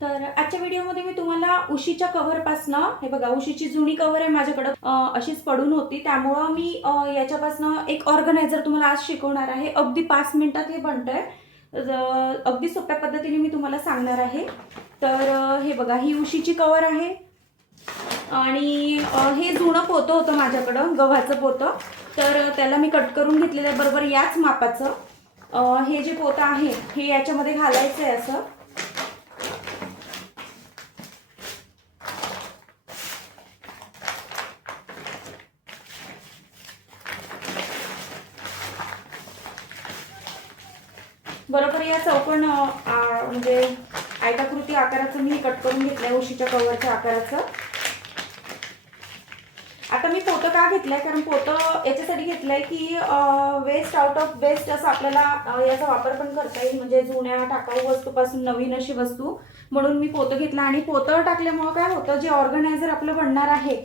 तर आजच्या व्हिडिओमध्ये मी तुम्हाला उशीच्या कव्हरपासनं हे बघा उशीची जुनी कव्हर आहे माझ्याकडं अशीच पडून होती. त्यामुळं मी याच्यापासनं एक ऑर्गनायझर तुम्हाला आज शिकवणार आहे. अगदी पाच मिनिटात हे बनतंय. अं, अगदी सोप्या पद्धतीने मी तुम्हाला सांगणार आहे. तर हे बघा ही उशीची कव्हर आहे. आणि हे जुनं पोतं होतं माझ्याकडं गव्हाचं पोतं. तर त्याला मी कट करून घेतलेलं आहे बरोबर याच मापाचं. हे जे पोतं आहे हे याच्यामध्ये घालायचं आहे असं. बरोबर या चौकण म्हणजे आयताकृती आकाराचं मी कट करून घेतलंय उशीच्या कवरच्या आकाराचं. आता मी पोतं का घेतलंय? कारण पोतं याच्यासाठी घेतलंय की वेस्ट आउट ऑफ वेस्ट असं आपल्याला याचा वापर पण करता येईल. म्हणजे जुन्या टाकाऊ वस्तूपासून नवीन अशी वस्तू. म्हणून मी पोतं घेतलं आणि पोतं टाकल्यामुळं काय होतं जे ऑर्गनायझर आपलं बनणार आहे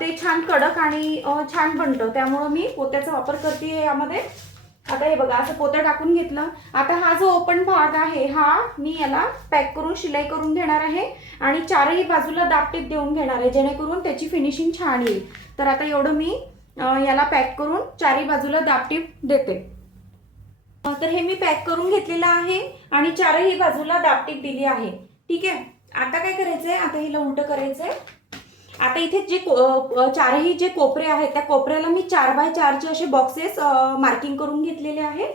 ते छान कडक आणि छान बनतं. त्यामुळं मी पोत्याचा वापर करते यामध्ये. आता हे बघा असं पोतं टाकून घेतलं. आता हा जो ओपन भाग आहे हा मी याला पॅक करून शिलाई करून घेणार आहे आणि चारही बाजूला दापटीत देऊन घेणार आहे जेणेकरून त्याची फिनिशिंग छान येईल. तर आता एवढं मी याला पॅक करून चारही बाजूला दापटीप देते. तर हे मी पॅक करून घेतलेलं आहे आणि चारही बाजूला दापटीप दिली आहे. ठीक आहे? आता काय करायचंय? आता हिला उलट करायचंय. आता इथे जे को- चारही जे कोपरे आहेत त्या कोपऱ्याला मी चार बाय चारचे असे बॉक्सेस मार्किंग करून घेतलेले आहे.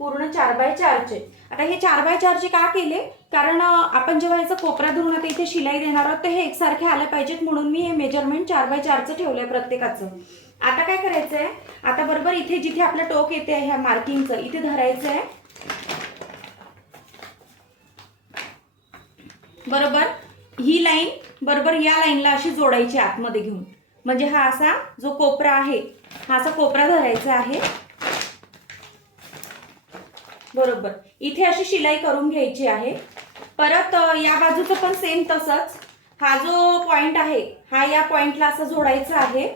पूर्ण चार बाय चारचे. आता हे चार बाय चारचे का केले? कारण आपण जेव्हा याचा कोपरा धरून आता इथे शिलाई देणार आहोत तर हे एकसारखे आले पाहिजेत म्हणून मी हे मेजरमेंट चार बाय चारचं ठेवलंय प्रत्येकाचं. आता काय करायचंय? आता बरोबर इथे जिथे आपलं टोक येते ह्या मार्किंगचं इथे धरायचं आहे बरोबर? ही लाईन बरोबर या लाईनला अशी जोडायची आतमध्ये घेऊन. म्हणजे हा असा जो कोपरा आहे हा असा कोपरा धरायचा आहे. बरोबर. इथे अशी शिलाई करून घ्यायची आहे. परत या बाजूचं पण सेम तसंच. हा जो पॉइंट आहे हा या पॉइंटला असा जोडायचा आहे.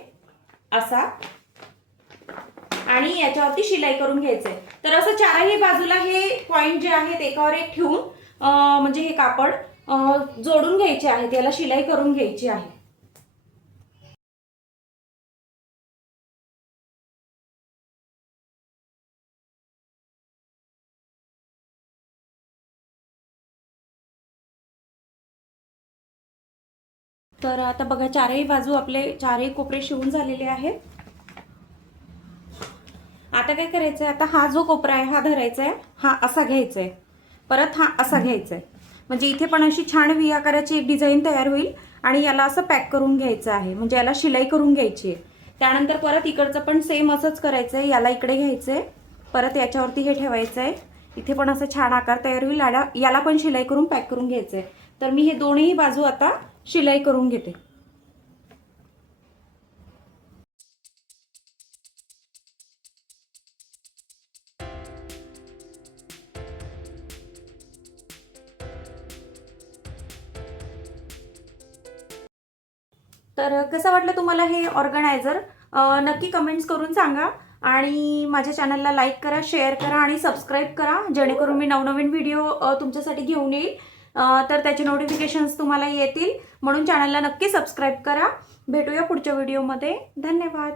असा. आणि याच्यावरती शिलाई करून घ्यायचंय तर असं चारही बाजूला हे पॉइंट जे आहेत एकावर एक ठेवून म्हणजे हे कापड जोडून घ्यायचे आहेत याला शिलाई करून घ्यायची आहे. तर आता बघा चारही बाजू आपले चारही कोपरे शिवून झालेले आहेत. आता काय करायचंय? आता हा जो कोपरा आहे हा धरायचा आहे हा असा घ्यायचा आहे परत हा असा घ्यायचा आहे म्हणजे इथे पण अशी छान व्ही आकाराची एक डिझाईन तयार होईल आणि याला असं पॅक करून घ्यायचं आहे. म्हणजे याला शिलाई करून घ्यायची आहे. त्यानंतर परत इकडचं पण सेम असंच करायचं आहे. याला इकडे घ्यायचं आहे परत याच्यावरती हे ठेवायचं आहे इथे पण असं छान आकार तयार होईल. याला पण शिलाई करून पॅक करून घ्यायचं आहे तर मी हे दोन्ही बाजू आता शिलाई करून घेते. तर कसं वाटलं तुम्हाला हे ऑर्गनायझर? नक्की कमेंट्स करून सांगा आणि माझ्या चॅनलला लाईक करा शेअर करा आणि सबस्क्राईब करा जेणेकरून मी नवनवीन व्हिडिओ तुमच्यासाठी घेऊन येईल. तर त्याचे नोटिफिकेशन्स तुम्हाला येतील. म्हणून चॅनलला नक्की सबस्क्राईब करा. भेटूया पुढच्या व्हिडिओमध्ये धन्यवाद.